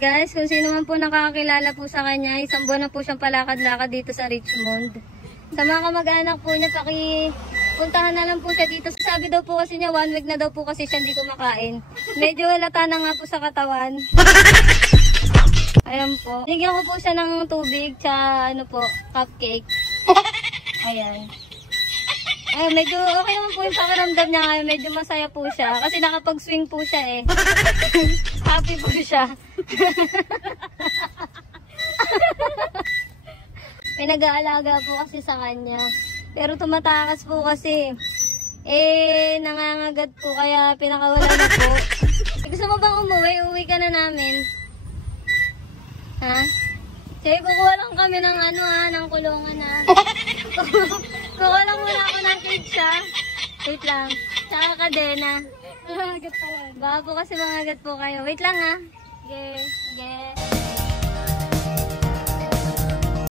Guys, kung sino man po nakakakilala po sa kanya, isang buwan na po siyang palakad-lakad dito sa Richmond. Sa mga kamag-anak po niya, puntahan na lang po siya dito. Sabi daw po kasi niya, 1 week na daw po kasi siya hindi kumakain. Medyo halata na nga po sa katawan. Ayan po. Nigyan ko po siya ng tubig, tsaka ano po, cupcake. Ayan. Ay, medyo okay naman po yung pakiramdam niya ngayon. Medyo masaya po siya. Kasi nakapag-swing po siya eh. Happy po siya. Pinag-aalaga po kasi sa kanya. Pero tumatakas po kasi. Nangangagat po. Kaya pinakawala na po. Gusto mo bang umuwi? Uwi ka na namin. Ha? Sige, kukuha lang kami ng ng kulungan ha. Kukuha lang muna ako ng cage ha. Wait lang. Tsaka kadena. Mangagat pala. Baka po kasi mangagat po kayo. Wait lang ha. Sige. Sige.